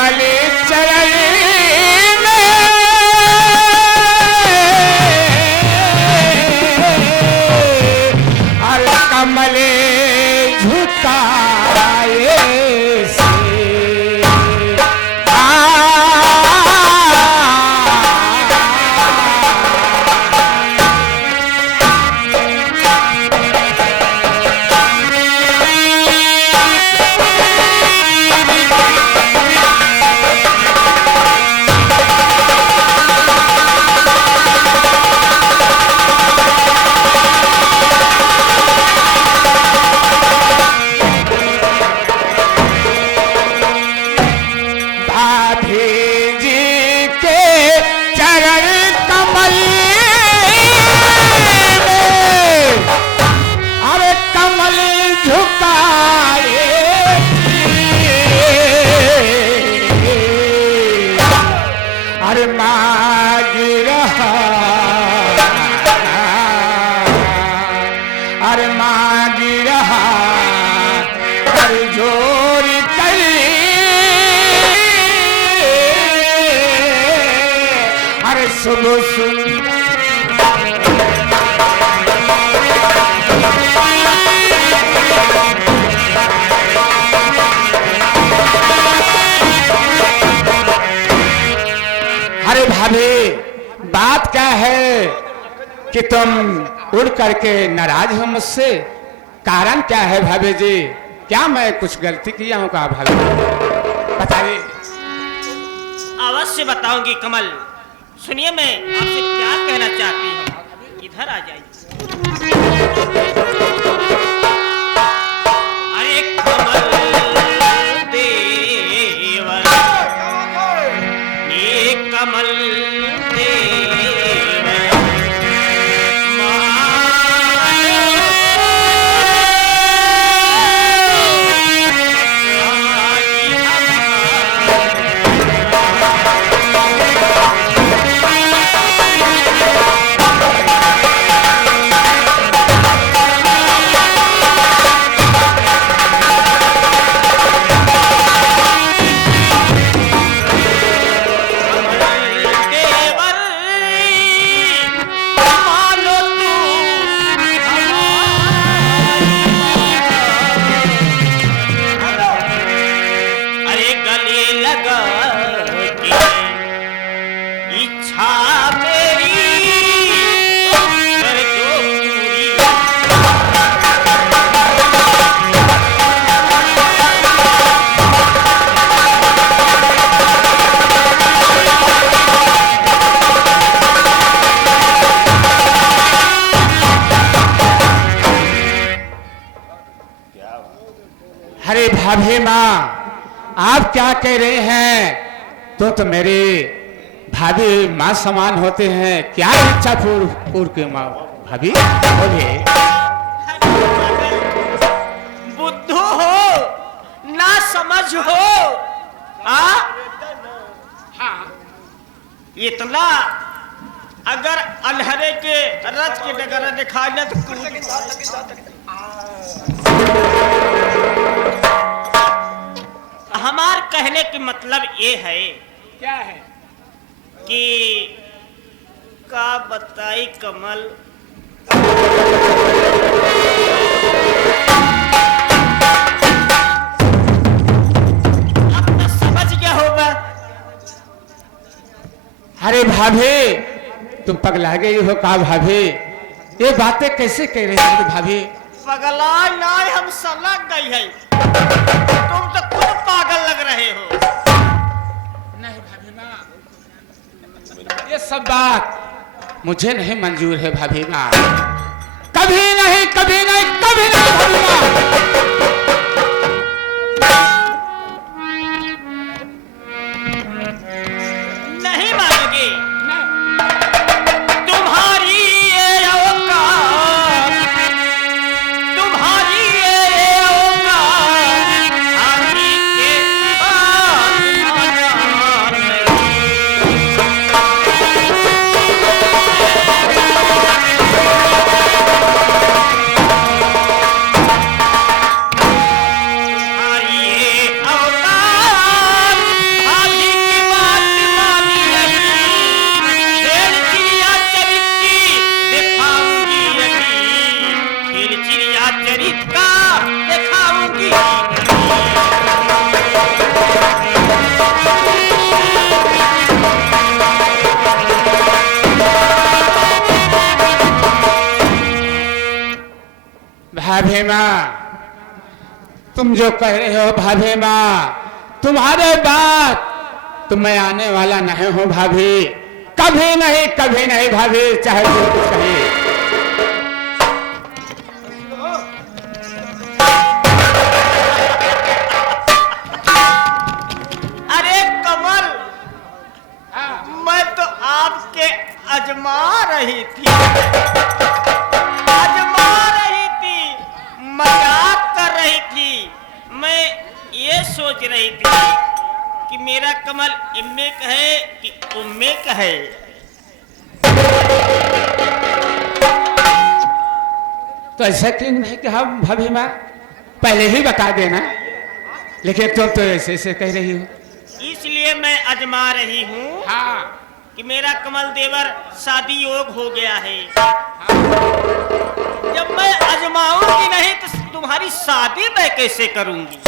कमल चरण में हर कमल झुकाए से सुबह सुन अरे भाभी बात क्या है कि तुम उड़ करके नाराज हो मुझसे? कारण क्या है भाभी जी? क्या मैं कुछ गलती किया हूँ क्या भाभी? बताइए। अवश्य बताऊंगी कमल। सुनिए, मैं आपसे क्या कहना चाहती हूँ। इधर आ जाइए। अरे कमल देवर, ये कमल भाभी माँ, आप क्या कह रहे हैं? तो मेरे भाभी माँ समान होते हैं। क्या इच्छा पूर्व के माँ भाभी बोलिए। बुद्धू हो ना समझ हो? इतना अगर अल्हरे के रथ के डगर दिखाई न तो हमार कहने की मतलब ये है। क्या है? कि का बताई कमल, अब तो समझ गया होगा। अरे भाभी, तुम पगला गई हो का भाभी? ये बातें कैसे कह रही हो भाभी? पगला नहीं, हम सलग गई है। तुम तो खुद पागल लग रहे हो। नहीं भाभी माँ, ये सब बात मुझे नहीं मंजूर है भाभी माँ। कभी नहीं, कभी नहीं, कभी नहीं भाभी माँ। नहीं मानोगे? तुम्हारी ये औकात, तुम्हारी ये औकात हाथी के भाभी माँ, तुम जो कह रहे हो भाभी माँ, तुम्हारे बात तो मैं आने वाला नहीं हूं भाभी, कभी नहीं भाभी, चाहे जो कुछ कहे। अरे कमल, मैं तो आपके अजमा रही थी, मजाक कर रही थी। मैं ये सोच रही थी कि मेरा कमल एमए कहे कि उम्मे कहे। तो ऐसा क्यों नहीं कहा भाभी माँ, पहले ही बता देना, लेकिन तुम तो ऐसे कह रही हो। इसलिए मैं अजमा रही हूँ हाँ, कि मेरा कमल देवर शादी योग हो गया है। जब मैं अजमाऊंगी नहीं तो तुम्हारी शादी मैं कैसे करूंगी?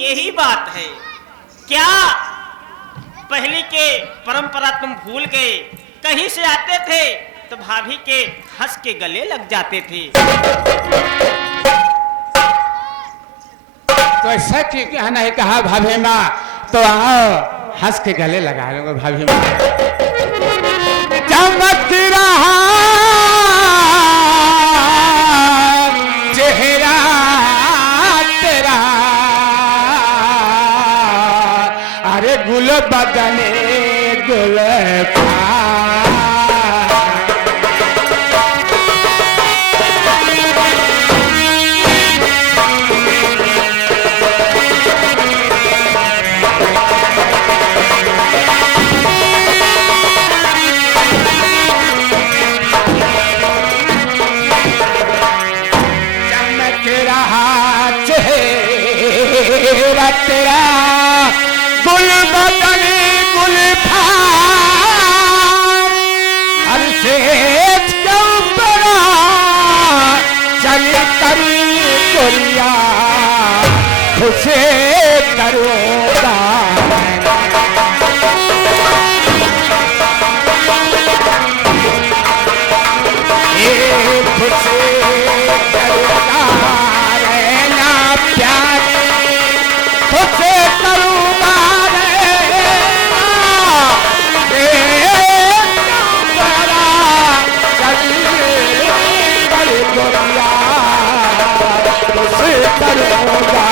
यही बात है क्या? पहले के परंपरा तुम भूल गए? कहीं से आते थे तो भाभी के हंस के गले लग जाते थे। तो ऐसा क्यों नहीं कहा भाभी माँ, तो आओ हंस के गले लगा लूंगा भाभी माँ। चमक रहा चेहरा तेरा, अरे गुल बदने गुल तेरा गुल बदन गुल हर से चल कर गोरिया खुशे करोगा, खुशे करोगा रहना प्यार, खुशे करूँगा करूँगा।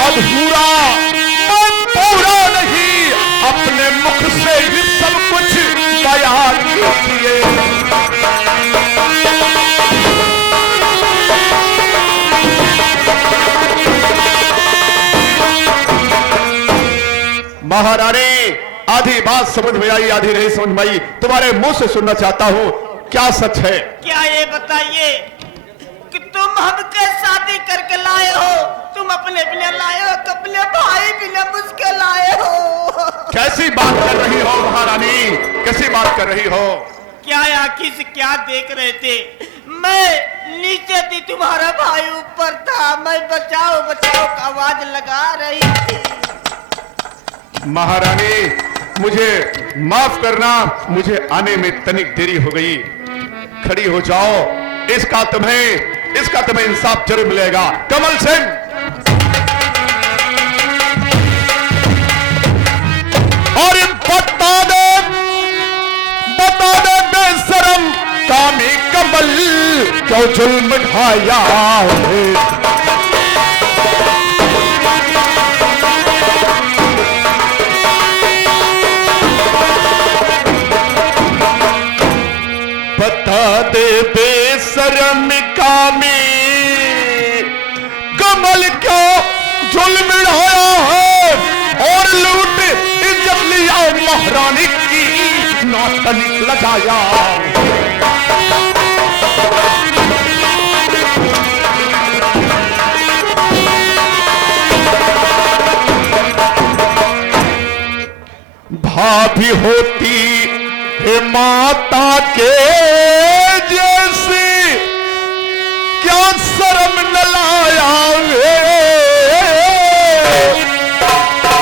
अधूरा मैं पूरा नहीं, अपने मुख से ही सब कुछ बयान कीजिए। महारानी, आधी बात समझ में आई, आधी नहीं समझ में आई। तुम्हारे मुंह से सुनना चाहता हूँ, क्या सच है? क्या ये बताइए कि तुम हमके शादी करके लाए हो? तुम अपने बिना लाए हो, अपने भाई बिना मुझके लाए हो? कैसी बात कर रही हो महारानी, कैसी बात कर रही हो? क्या आंखी से क्या देख रहे थे? मैं नीचे थी, तुम्हारा भाई ऊपर था। मैं बचाओ बचाओ का आवाज लगा रही थी। महारानी, मुझे माफ करना, मुझे आने में तनिक देरी हो गई। खड़ी हो जाओ, इसका तुम्हें इंसाफ जरूर मिलेगा। कमल सिंह, और बता दे बेशरम कामी कमल, क्यों जुल्म ढाया है? दे बेशरम कामी, कमल क्यों जुल्म ढाया है और लूट इज्जत लिया महारानी की, नाटक लगाया। भाभी होती है माता के जैसी, क्या शर्म न लाया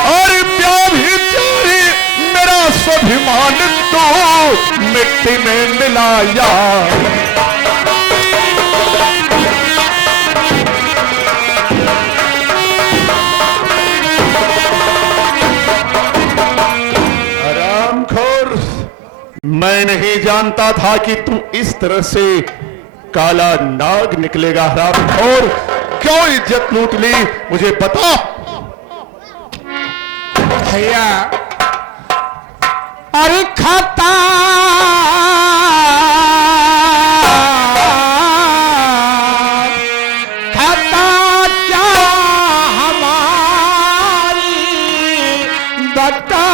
और प्यार ही तेरी मेरा स्वाभिमान तो मिट्टी में मिलाया। मैं नहीं जानता था कि तू इस तरह से काला नाग निकलेगा। हरामखोर, क्यों इज्जत लूट ली मुझे बता। भैया अरे खाता खाता क्या हमारी बता,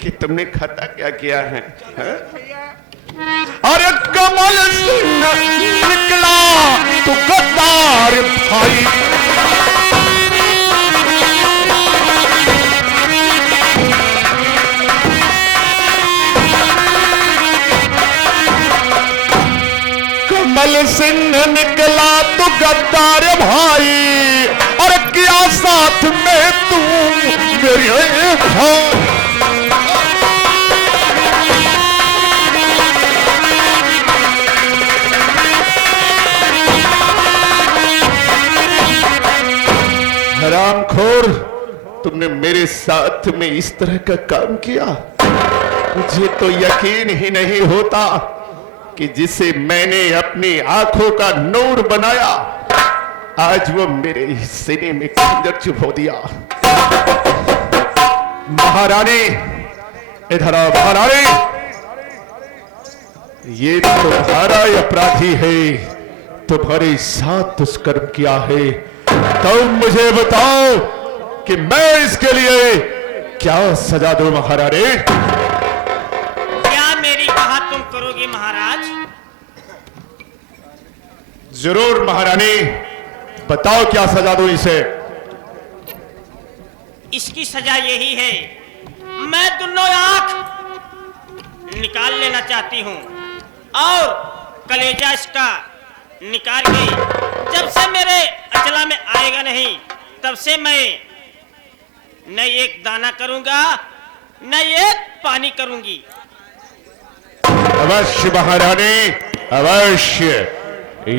कि तुमने खता क्या किया है? अरे कमल सिंह निकला तो गद्दार भाई, कमल सिंह निकला तो गद्दार भाई, और क्या साथ में तू मेरे भाई। हरामखोर, तुमने मेरे साथ में इस तरह का काम किया। मुझे तो यकीन ही नहीं होता कि जिसे मैंने अपनी आंखों का नूर बनाया, आज वो मेरे सीने में खंजर चुभो दिया। महारानी इधर आओ। महारानी, ये तुम्हारा अपराधी है, तुम्हारे साथ दुष्कर्म किया है। तुम मुझे बताओ कि मैं इसके लिए क्या सजा दूं। महारानी, क्या मेरी बात तुम करोगे महाराज? जरूर महारानी, बताओ क्या सजा दूं इसे। इसकी सजा यही है, मैं दोनों आंख निकाल लेना चाहती हूं और कलेजा इसका निकाल के जब से मेरे अचला में आएगा नहीं, तब से मैं न एक दाना करूंगा न एक पानी करूंगी। अवश्य महारानी, अवश्य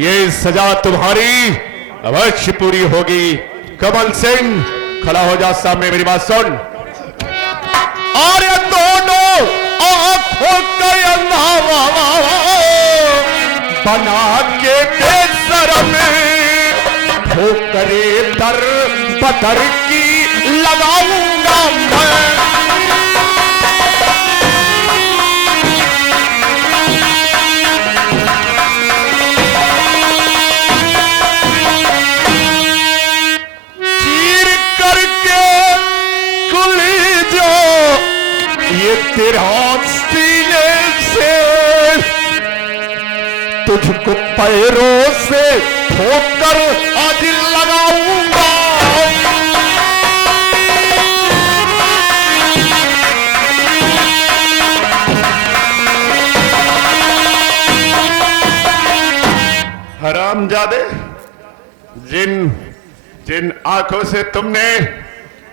ये सजा तुम्हारी अवश्य पूरी होगी। कमल सिंह, खड़ा हो जा सामने, मेरी बात सुन। और ये दोनों आंखों का अंधा बना के बेशरम ठोकरे दर बदर की लगाऊंगा मैं। चीर करके कुली जो ये तेरा सीने से तुझको पैरों से ठोकर आज लगाऊंगा। हरामजादे, जिन आंखों से तुमने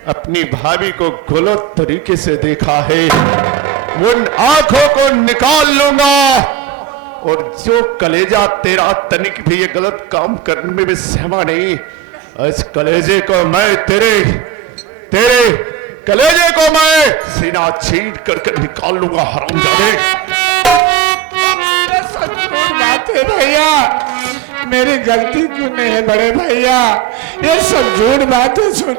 अपनी भाभी को गलत तरीके से देखा है, उन आंखों को निकाल लूंगा। और जो कलेजा तेरा तनिक भी ये गलत काम करने में सहमा नहीं, इस कलेजे को मैं तेरे कलेजे को मैं सीना चीर करके निकाल लूंगा। हरामजादे, बात है भैया, मेरी गलती क्यों नहीं है बड़े भैया, ये सब झूठ बात है। सुन,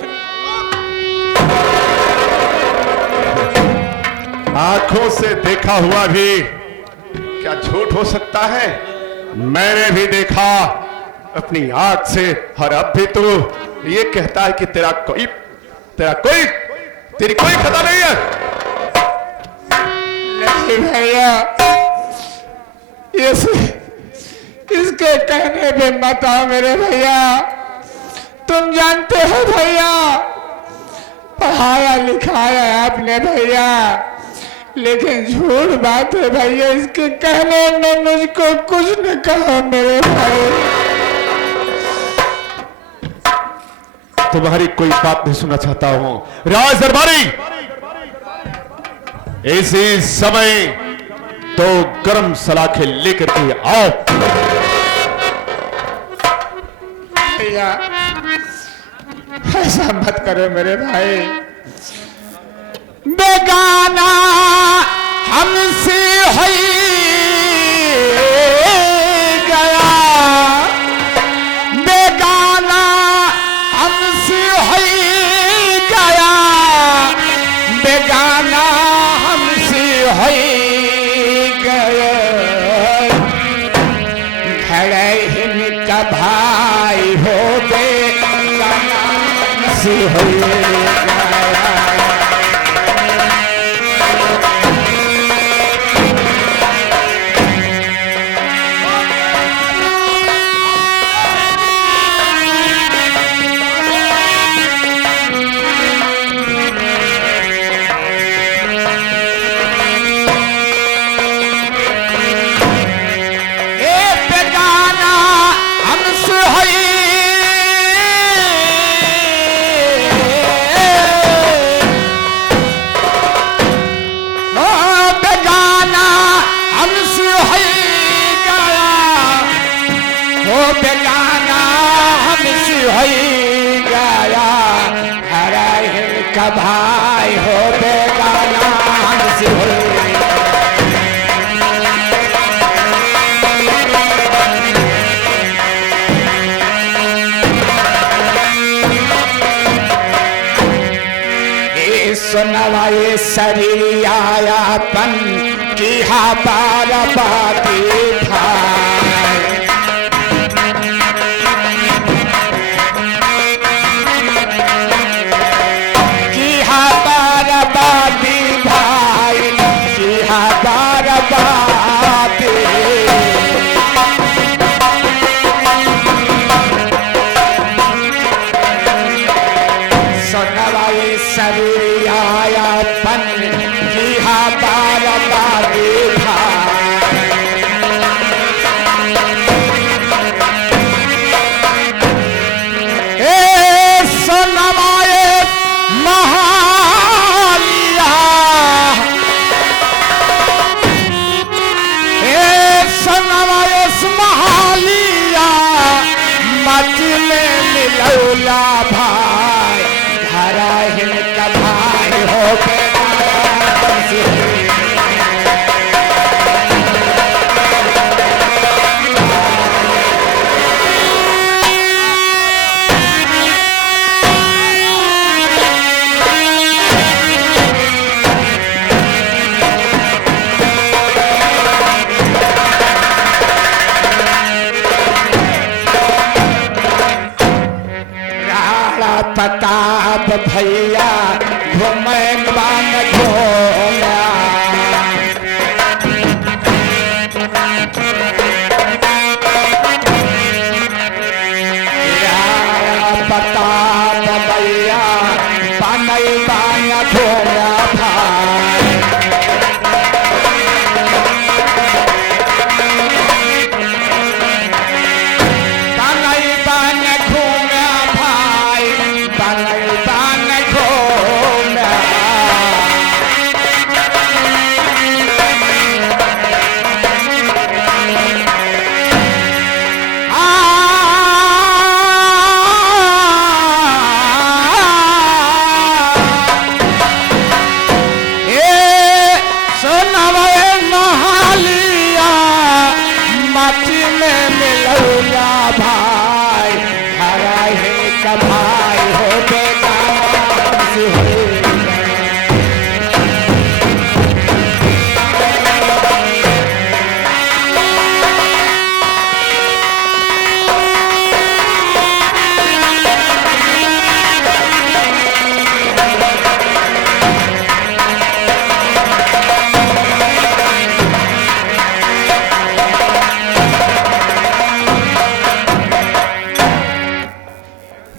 आंखों से देखा हुआ भी क्या झूठ हो सकता है? मैंने भी देखा अपनी आंख से, और अब भी तू ये कहता है कि तेरी कोई खता नहीं है। नहीं भैया, इसके कहने पे मत आओ मेरे भैया। तुम जानते हो भैया, पढ़ाया लिखाया आपने भैया, लेकिन झूठ बात है भैया, इसके कहने ने मुझको कुछ न कहा मेरे भाई। तुम्हारी कोई बात नहीं सुनना चाहता हूं। राज दरबारी, इसी समय तो गरम सलाखें लेकर के आओ। भैया ऐसा मत करो मेरे भाई, बेगाना हमसे हो गया, बेगाना हमसे हो गया, बेगाना हमसे हो गया, घड़े हिन का भाई हो बेगाना हमसे हो गया। भाई हो बेगाना हमसे हो ये सुनवा ये शरीर आयापन की बार बाती भाई, भाई हरा हिन का भाई हो प्रताप भैया घूमे बान घोड़ा बांगई बांग घूमा भाई बांगई बांग घूमा भाई बांगई बांग घूमा भाई हरा है कमाई हो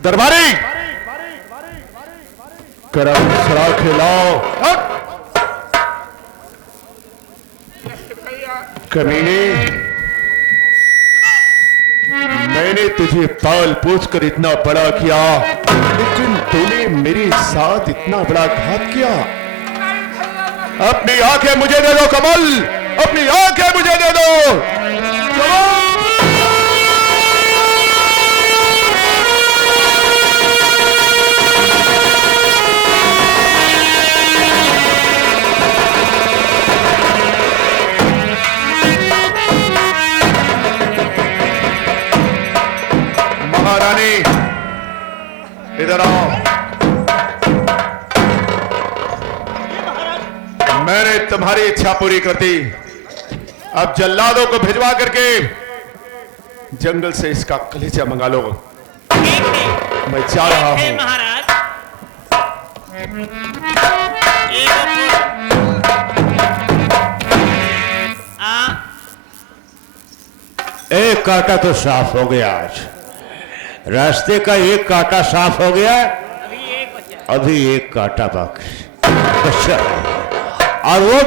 दरबारी करम सरा खिलाओ कमीने मैंने तुझे पाल पोछ कर इतना बड़ा किया लेकिन तूने मेरे साथ इतना बड़ा घात किया। अपनी आंखें मुझे दे दो कमल, अपनी आंखें मुझे दे दो कमल। महारानी इधर आओ। मैंने तुम्हारी इच्छा पूरी कर दी। अब जल्लादों को भिजवा करके जंगल से इसका कलेजा मंगा लो। मैं जा रहा हूं। महाराज एक कांटा तो साफ हो गया। आज रास्ते का एक कांटा साफ हो गया, अभी एक कांटा बाकी और वो